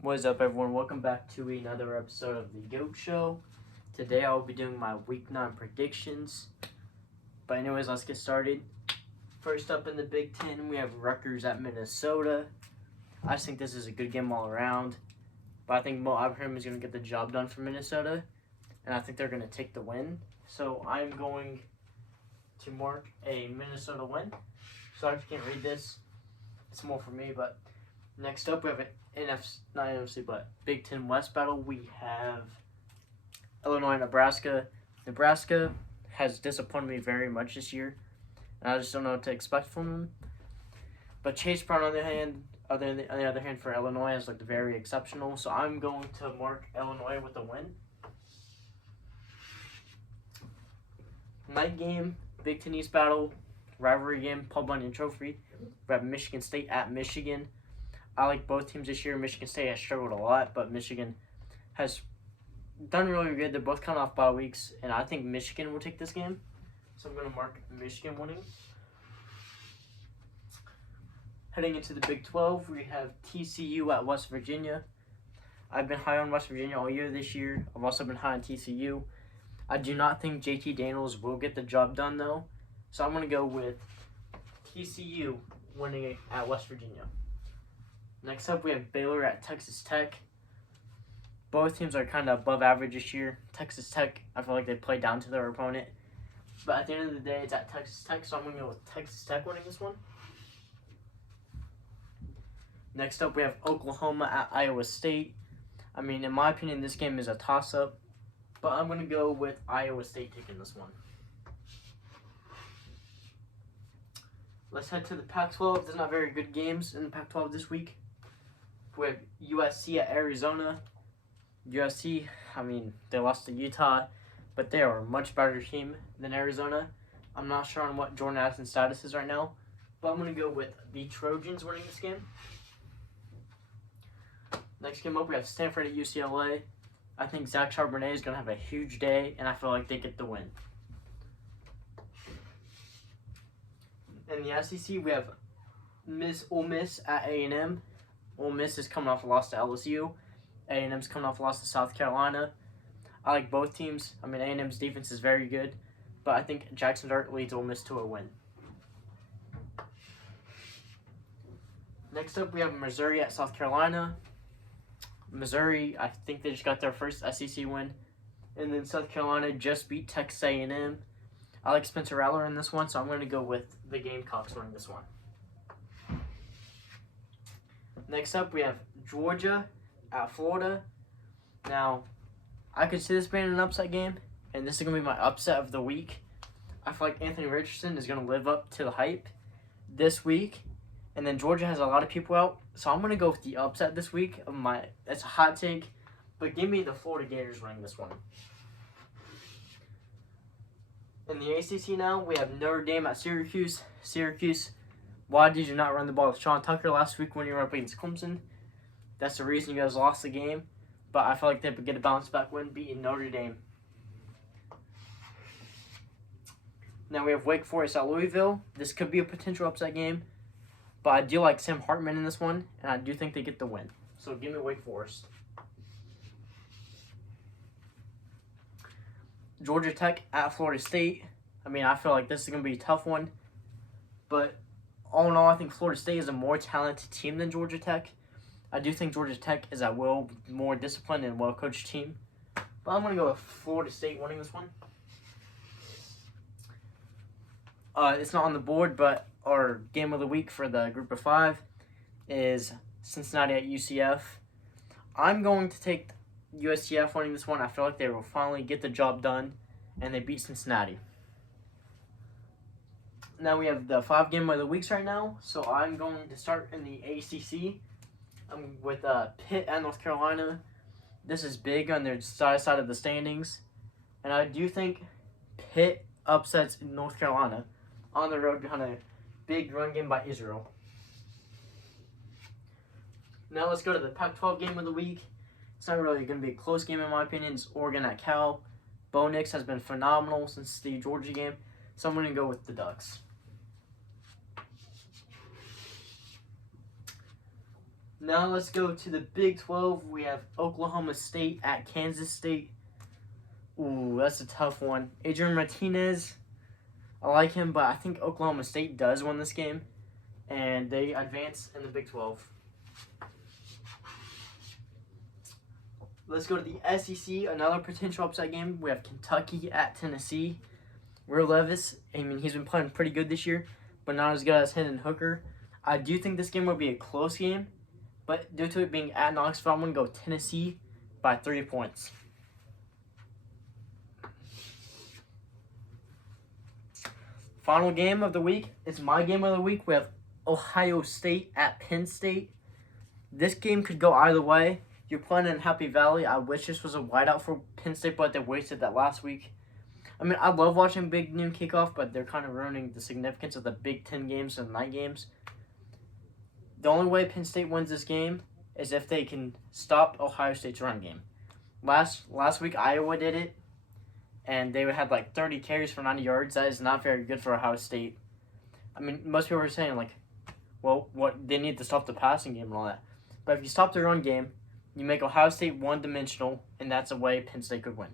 What is up, everyone? Welcome back to another episode of the GOAT Show. Today I will be doing my Week 9 predictions. But anyways, let's get started. First up in the Big Ten, we have Rutgers at Minnesota. I just think this is a good game all around. But I think Mo Ibrahim is going to get the job done for Minnesota. And I think they're going to take the win. So I'm going to mark a Minnesota win. Sorry if you can't read this. It's more for me, but next up we have not NFC, but Big Ten West battle. We have Illinois, Nebraska. Nebraska has disappointed me very much this year, and I just don't know what to expect from them. But Chase Brown, on the other hand, for Illinois has looked very exceptional. So I'm going to mark Illinois with a win. Night game, Big Ten East battle, rivalry game, Paul Bunyan Trophy. We have Michigan State at Michigan. I like both teams this year. Michigan State has struggled a lot, but Michigan has done really good. They're both coming off bye weeks, and I think Michigan will take this game. So I'm going to mark Michigan winning. Heading into the Big 12, we have TCU at West Virginia. I've been high on West Virginia all year this year. I've also been high on TCU. I do not think JT Daniels will get the job done, though. So I'm going to go with TCU winning at West Virginia. Next up, we have Baylor at Texas Tech. Both teams are kind of above average this year. Texas Tech, I feel like they play down to their opponent. But at the end of the day, it's at Texas Tech, so I'm going to go with Texas Tech winning this one. Next up, we have Oklahoma at Iowa State. I mean, in my opinion, this game is a toss-up. But I'm going to go with Iowa State taking this one. Let's head to the Pac-12. There's not very good games in the Pac-12 this week. We have USC at Arizona. USC, I mean, they lost to Utah, but they are a much better team than Arizona. I'm not sure on what Jordan Addison's status is right now, but I'm going to go with the Trojans winning this game. Next game up, we have Stanford at UCLA. I think Zach Charbonnet is going to have a huge day, and I feel like they get the win. In the SEC, we have Ole Miss at A&M. Ole Miss is coming off a loss to LSU. A&M's coming off a loss to South Carolina. I like both teams. I mean, A&M's defense is very good, but I think Jackson Dart leads Ole Miss to a win. Next up, we have Missouri at South Carolina. Missouri, I think they just got their first SEC win. And then South Carolina just beat Texas A&M. I like Spencer Rattler in this one, so I'm going to go with the Gamecocks winning this one. Next up, we have Georgia at Florida. Now, I could see this being an upset game, and this is going to be my upset of the week. I feel like Anthony Richardson is going to live up to the hype this week, and then Georgia has a lot of people out, so I'm going to go with the upset this week. It's a hot take, but give me the Florida Gators winning this one. In the ACC now, we have Notre Dame at Syracuse. Syracuse, why did you not run the ball with Sean Tucker last week when you were up against Clemson? That's the reason you guys lost the game. But I feel like they would get a bounce back win beating Notre Dame. Now we have Wake Forest at Louisville. This could be a potential upset game. But I do like Sam Hartman in this one, and I do think they get the win. So give me Wake Forest. Georgia Tech at Florida State. I mean, I feel like this is going to be a tough one. But all in all, I think Florida State is a more talented team than Georgia Tech. I do think Georgia Tech is a more disciplined and well-coached team. But I'm going to go with Florida State winning this one. It's not on the board, but our game of the week for the group of 5 is Cincinnati at UCF. I'm going to take USCF winning this one. I feel like they will finally get the job done, and they beat Cincinnati. Now we have the 5 game of the weeks right now, so I'm going to start in the ACC. I'm with Pitt at North Carolina. This is big on their side of the standings, and I do think Pitt upsets North Carolina on the road behind a big run game by Israel. Now let's go to the Pac-12 game of the week. It's not really going to be a close game in my opinion. It's Oregon at Cal. Bo Nix has been phenomenal since the Georgia game, so I'm going to go with the Ducks. Now let's go to the Big 12. We have Oklahoma State at Kansas State. Ooh, that's a tough one. Adrian Martinez, I like him, but I think Oklahoma State does win this game, and they advance in the Big 12. Let's go to the SEC, another potential upside game. We have Kentucky at Tennessee. Will Levis, I mean, he's been playing pretty good this year, but not as good as Hendon Hooker. I do think this game will be a close game, but due to it being at Knoxville, I'm going to go Tennessee by 3 points. Final game of the week is my game of the week. We have Ohio State at Penn State. This game could go either way. You're playing in Happy Valley. I wish this was a whiteout for Penn State, but they wasted that last week. I mean, I love watching Big Noon kickoff, but they're kind of ruining the significance of the Big 10 games and night games. The only way Penn State wins this game is if they can stop Ohio State's run game. Last week, Iowa did it, and they had like 30 carries for 90 yards. That is not very good for Ohio State. I mean, most people are saying, like, well, what they need to stop the passing game and all that. But if you stop the run game, you make Ohio State one-dimensional, and that's a way Penn State could win.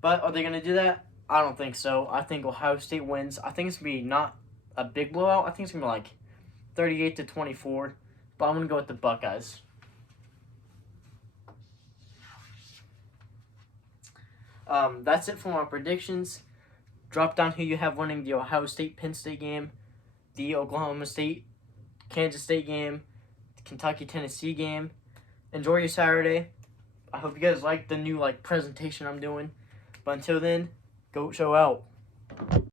But are they going to do that? I don't think so. I think Ohio State wins. I think it's going to be not a big blowout. I think it's going to be like 38-24. But I'm going to go with the Buckeyes. That's it for my predictions. Drop down who you have winning the Ohio State-Penn State game, the Oklahoma State-Kansas State game, the Kentucky-Tennessee game. Enjoy your Saturday. I hope you guys like the new presentation I'm doing. But until then, GOAT Show out.